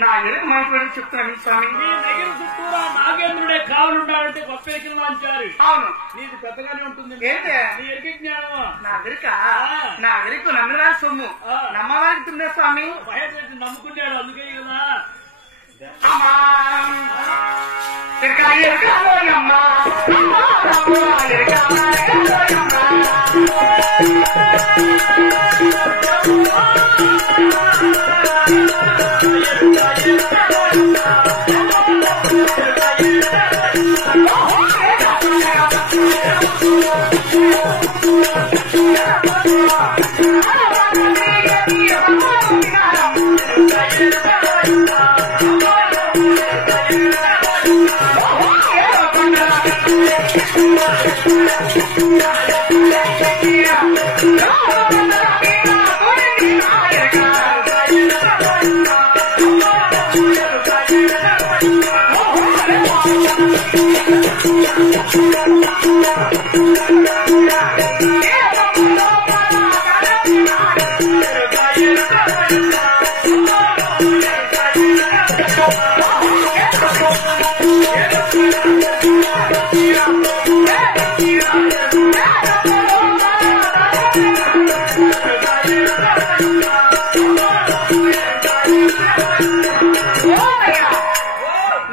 నా ఎరుకు మనసు చెప్తున్నాను స్వామి. నీ దగ్గర చుట్టూరా నాగేంద్రుడే కావాలంటాడంటే గొప్ప ఎక్కిన వాంచారు. అవును, నీది పెద్దగానే ఉంటుంది. ఏంటి నీ ఎరికి జ్ఞానం నా ఎరుకు నమ్మవారి సొమ్ము, నమ్మవారికి తుండే స్వామి. భయపెట్టి నమ్ముకున్నాడు, అందుకే కదా. అమ్మా ఎరుకాలోయమ్మా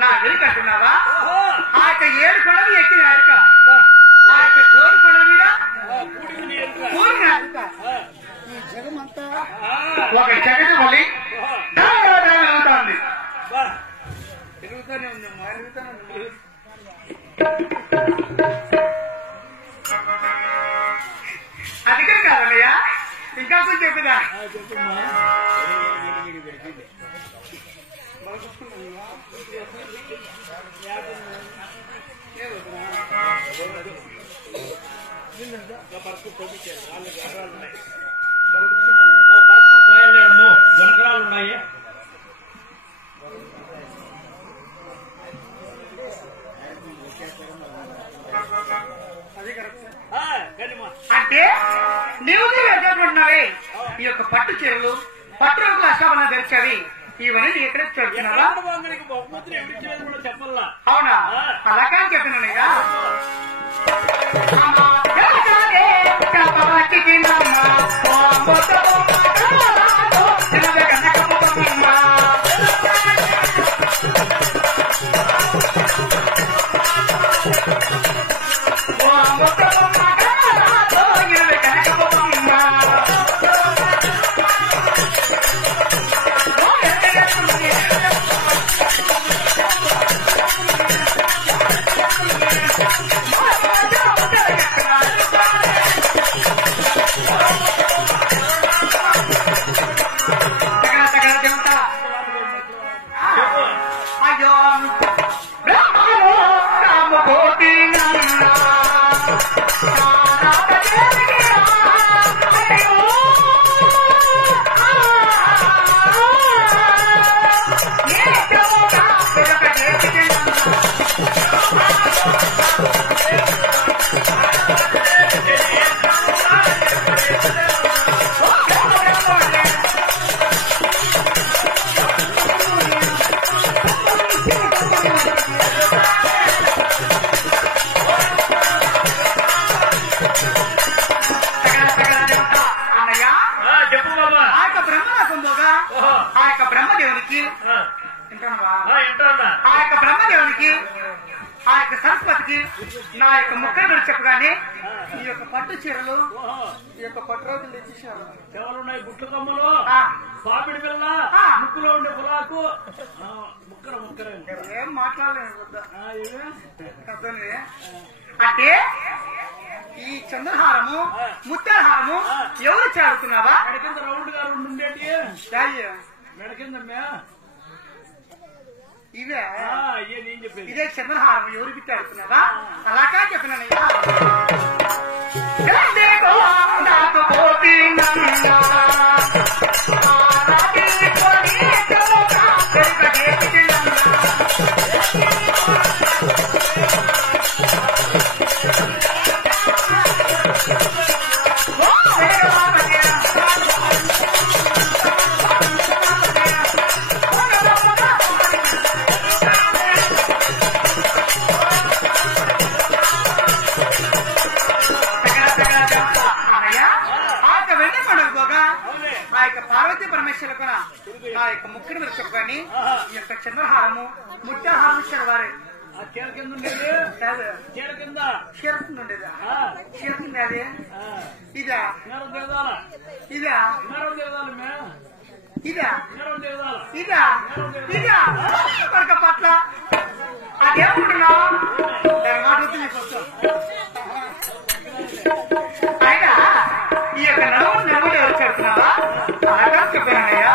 నా వెనుకంటున్నావా? ఆ యొక్క 7 కొండలు ఎక్కిన ఎరుక, ఆ యొక్క 7 కొండల మీద కూడిన ఎరుక. ఈ జగమంతా ఒక జగతి మళ్ళీ అవుతుంది. తిరుగుతూనే ఉంది, తిరుగుతూనే ఉంది. అధికం కాదన్నయ్యా, ఇంకా చెప్పిదా? గుణకరాలు ఉన్నాయి. అంటే నీవు ఎదుర్కొంటున్నావే ఈ యొక్క పట్టు చీరలు, పట్టు రంగుల అశాపన ధరించావి, ఇవన్నీ ఎక్కడ చదువుతున్నావా? చెప్పల్లా. అవునా? అలా కానీ చెప్పినయ్యా. ఆ యొక్క సరస్వతికి నా యొక్క ముక్కలు చెప్పగానే ఈ యొక్క పట్టు చీరలు, ఈ యొక్క పట్టు రోజులు తెచ్చేసారు. ఎవరున్నాయి? గుట్లు కమ్మలు, పాపిడి పిల్ల, ముక్కులో ఉండే పులాకు, ముక్కర ఏం మాట్లాడలేదు. అంటే ఈ చంద్రహారము, ముత్యాలహారము ఎవరు చేరుతున్నావా? మెడ కింద రౌండ్ గా 2 ఉండేటి, మెడ కింద ఇవే నేను చెప్పేది. ఇదే చంద్రహారం ఎవరు పెట్టాడుతున్నావా? అలాగా చెప్పినానయ్యా. చిలకన నా యొక్క ముక్కుని మీరు చెప్పుకొని ఈ యొక్క చంద్రహారము ముత్యాహారం ఇచ్చారు వారు ఆ చీర కింద ఉండేది చీర కింద చీర కింద ఉండేదా చీర కింద అదే ఇదా నేరం తిరదాల ఇదా నేరం తిరదాలి మే ఇదా నేరం తిరదాల ఇదా ఇదా కొడుక పట్ల అదేమంటున్నావు మాట అయినా ఈ యొక్క నడుములు ఎవరు చెడుతున్నావా అలాగా చెప్పానయ్యా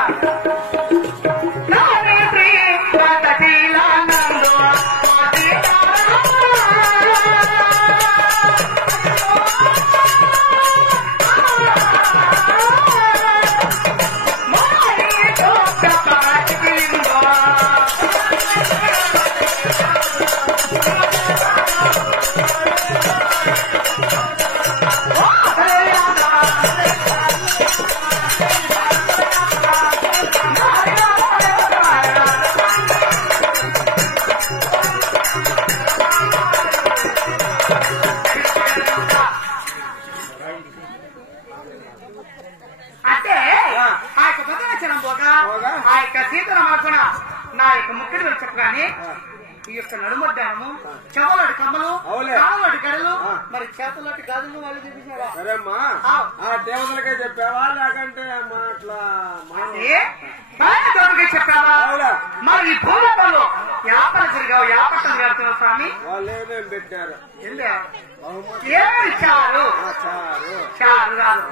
నా యొక్క ముక్కడి వెళ్ళి చెప్పగానే ఈ యొక్క నడుమడ్డాము చెవలోటి కమ్మలు కాళ్ళలోటి గడలు మరి చేతుల్లోటి గాజులు వాళ్ళు చూపించావా సరేమ్మా ఆ దేవతలకే చెప్పావా లేకంటే అట్లా చెప్పావా మరి ఈ భూలోకంలో యాపలు జరిగావు యాపట్టలు జరుగుతున్నావు స్వామి వాళ్ళు ఏమేమి పెట్టారు ఏమి ఇచ్చారు చారు రాదు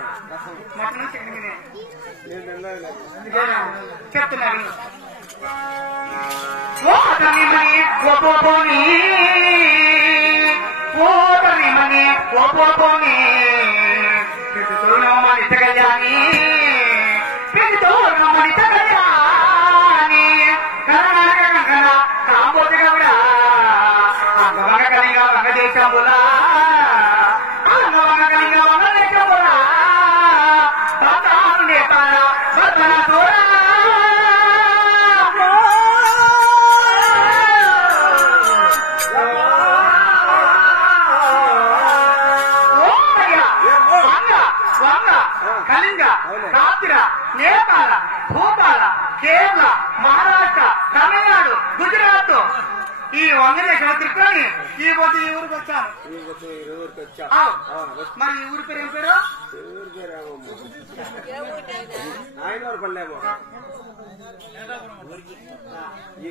మటన్ చికెన్ చెప్తున్నాను ఓ తమిమని గోపోని ఓ తమిమని గోపోని పిడుతోనమ్మని తగజాని పిడుతోనమ్మని తగజాని కరణ కాంబోతి గౌడ అంగవన కలిగా వంగదేశంబులా అంగవన కలిగా వంగదేశంబులా బాతాను నేతాల బర్ధన తోరా నేపాల భూపాల కేరళ మహారాష్ట్ర తమిళనాడు గుజరాత్ ఈ వంగదేశం తిరుక్కొని ఈ పోతే ఈ ఊరికి వచ్చాను మరి ఈ ఊరి పేరు ఏం పేరు ఆయనవరపల్లేమో ఈ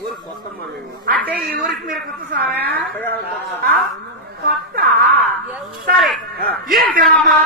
ఊరు కొత్తమ్మా మేము అంటే ఈ ఊరికి మీరు కొత్త స్వామి కొత్త సరే ఏం తినమ్మా